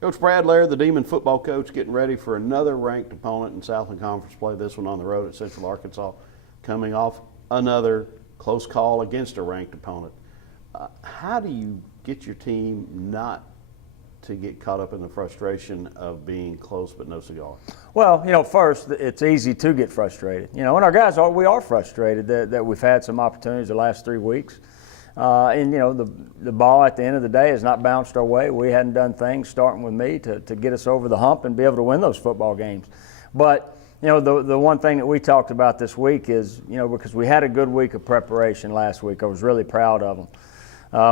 Coach Brad Laird, the Demon football coach, getting ready for another ranked opponent in Southland Conference play, this one on the road at Central Arkansas, coming off another close call against a ranked opponent. How do you get your team not to get caught up in the frustration of being close but no cigar? Well, first, it's easy to get frustrated. And our guys we are frustrated that we've had some opportunities the last 3 weeks. The ball at the end of the day has not bounced our way. We hadn't done things, starting with me, to get us over the hump and be able to win those football games. But, the one thing that we talked about this week is, because we had a good week of preparation last week, I was really proud of them.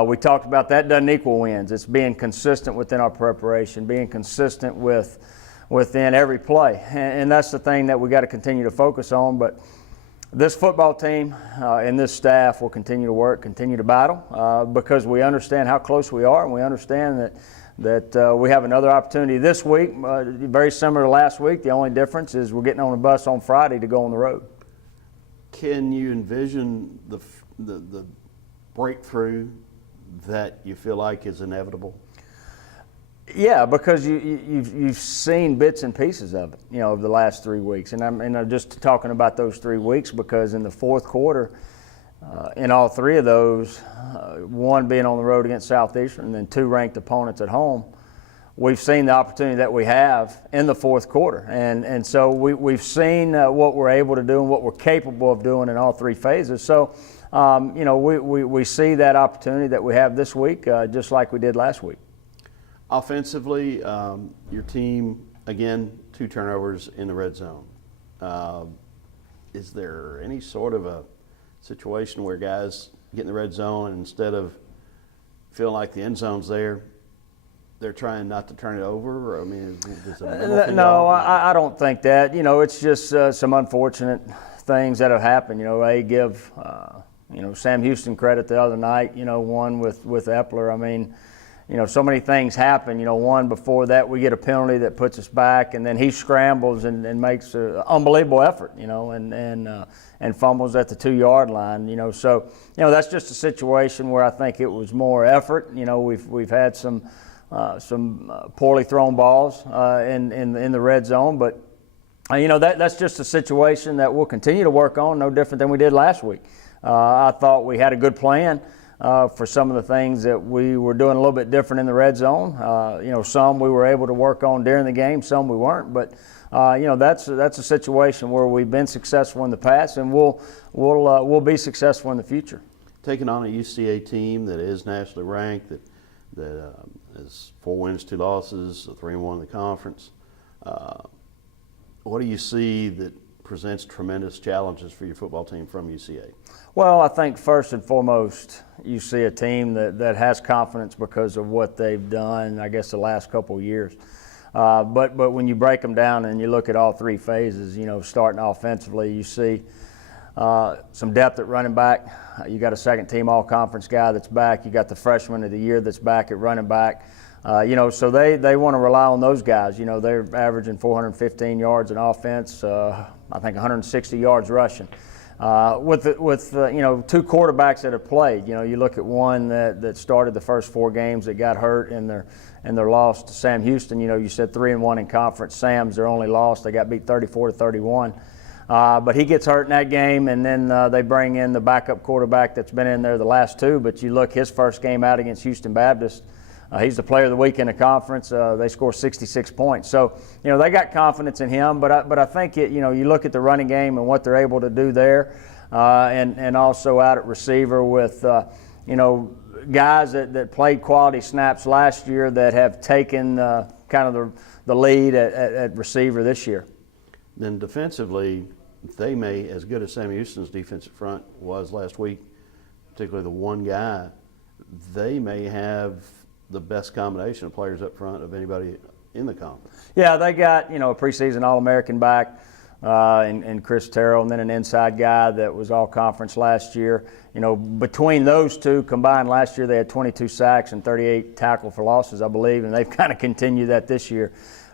We talked about that doesn't equal wins. It's being consistent within our preparation, being consistent within every play. And that's the thing that we got to continue to focus on. But this football team and this staff will continue to work, continue to battle, because we understand how close we are, and we understand that we have another opportunity this week, very similar to last week. The only difference is we're getting on a bus on Friday to go on the road. Can you envision the breakthrough that you feel like is inevitable? Yeah, because you've seen bits and pieces of it, over the last 3 weeks, and I'm just talking about those 3 weeks because in the fourth quarter, in all 3 of those, one being on the road against Southeastern, and then 2 ranked opponents at home, we've seen the opportunity that we have in the fourth quarter, and so we've seen what we're able to do and what we're capable of doing in all 3 phases. So, we see that opportunity that we have this week, just like we did last week. Offensively, your team, again, 2 turnovers in the red zone. Is there any sort of a situation where guys get in the red zone and instead of feeling like the end zone's there, they're trying not to turn it over? Or, I mean, is it no, I don't think that. It's just some unfortunate things that have happened. Give Sam Houston credit the other night, one with Epler. I mean, so many things happen. One before that, we get a penalty that puts us back, and then he scrambles and makes an unbelievable effort, and fumbles at the 2-yard line. So that's just a situation where I think it was more effort. We've had some poorly thrown balls in the red zone, but that's just a situation that we'll continue to work on, no different than we did last week. I thought we had a good plan for some of the things that we were doing a little bit different in the red zone. Some we were able to work on during the game, some we weren't. But that's a situation where we've been successful in the past, and we'll be successful in the future. Taking on a UCA team that is nationally ranked, that has 4 wins, 2 losses, 3-1 in the conference. What do you see that presents tremendous challenges for your football team from UCA? Well, I think first and foremost, you see a team that has confidence because of what they've done, I guess, the last couple of years. But when you break them down and you look at all 3 phases, starting offensively, you see some depth at running back. You got a second-team all-conference guy that's back. You got the freshman of the year that's back at running back. So they want to rely on those guys. They're averaging 415 yards in offense, I think 160 yards rushing. With 2 quarterbacks that have played, you look at one that started the first 4 games that got hurt in their loss to Sam Houston. You said 3-1 in conference. Sam's their only loss. They got beat 34-31. But he gets hurt in that game, and then they bring in the backup quarterback that's been in there the last 2. But you look, his first game out against Houston Baptist, he's the player of the week in the conference. They score 66 points. So, they got confidence in him. But I think, you look at the running game and what they're able to do there, and also out at receiver with, guys that played quality snaps last year that have taken kind of the lead at receiver this year. Then defensively, they may, as good as Sam Houston's defensive front was last week, particularly the one guy, they may have the best combination of players up front of anybody in the conference. Yeah, they got, a preseason All-American back and Chris Terrell, and then an inside guy that was all-conference last year. Between those 2 combined last year, they had 22 sacks and 38 tackle for losses, I believe, and they've kind of continued that this year.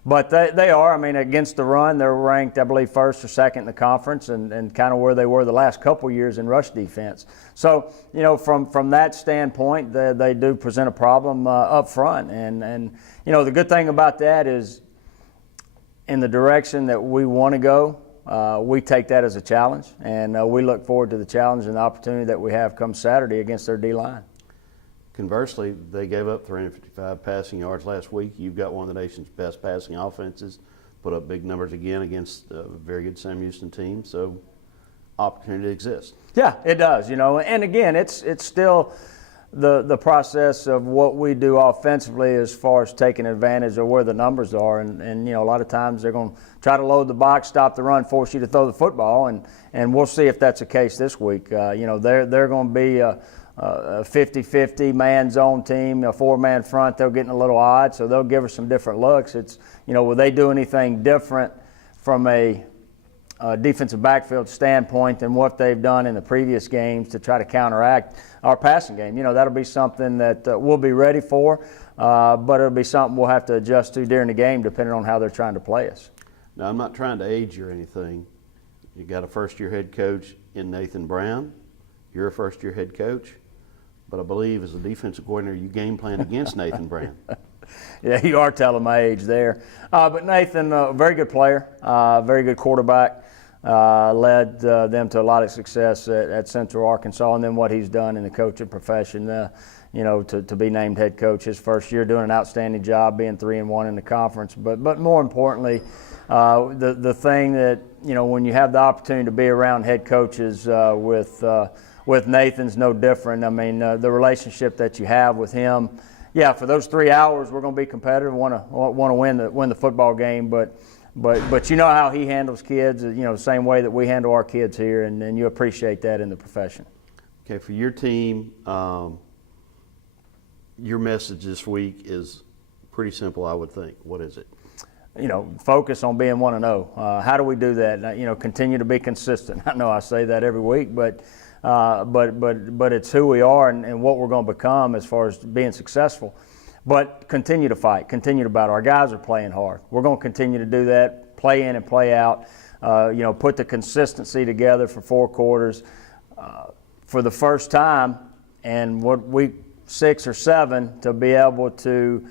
But they are. I mean, against the run, they're ranked, I believe, first or second in the conference, and kind of where they were the last couple years in rush defense. So, from that standpoint, they do present a problem up front. And the good thing about that is, in the direction that we want to go, we take that as a challenge, and we look forward to the challenge and the opportunity that we have come Saturday against their D-line. Conversely, they gave up 355 passing yards last week. You've got one of the nation's best passing offenses, put up big numbers again against a very good Sam Houston team, so opportunity exists. Yeah, it does, and again, it's still the process of what we do offensively as far as taking advantage of where the numbers are, and a lot of times they're going to try to load the box, stop the run, force you to throw the football, and we'll see if that's the case this week. They're going to be a 50-50 man zone team, a four-man front. They're getting a little odd, so they'll give us some different looks. It's, will they do anything different from a defensive backfield standpoint than what they've done in the previous games to try to counteract our passing game? That'll be something that we'll be ready for, but it'll be something we'll have to adjust to during the game depending on how they're trying to play us. Now, I'm not trying to age you or anything. You got a first-year head coach in Nathan Brown. You're a first-year head coach. But I believe as a defensive coordinator, you game plan against Nathan Brown. Yeah, you are telling my age there. But Nathan, very good player, very good quarterback, led them to a lot of success at Central Arkansas, and then what he's done in the coaching profession, to be named head coach his first year, doing an outstanding job, being 3-1 in the conference. But more importantly, the thing that, when you have the opportunity to be around head coaches with Nathan's no different. I mean, the relationship that you have with him, yeah, for those 3 hours we're going to be competitive, want to win the football game, but you know how he handles kids, the same way that we handle our kids here, and you appreciate that in the profession. Okay, for your team, your message this week is pretty simple, I would think. What is it? Focus on being 1-0. How do we do that? Continue to be consistent. I know I say that every week, but it's who we are and what we're going to become as far as being successful. But continue to fight, continue to battle. Our guys are playing hard. We're going to continue to do that, play in and play out. Put the consistency together for 4 quarters. For the first time, and week 6 or 7, to be able to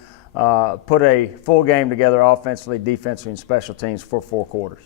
put a full game together offensively, defensively, and special teams for 4 quarters.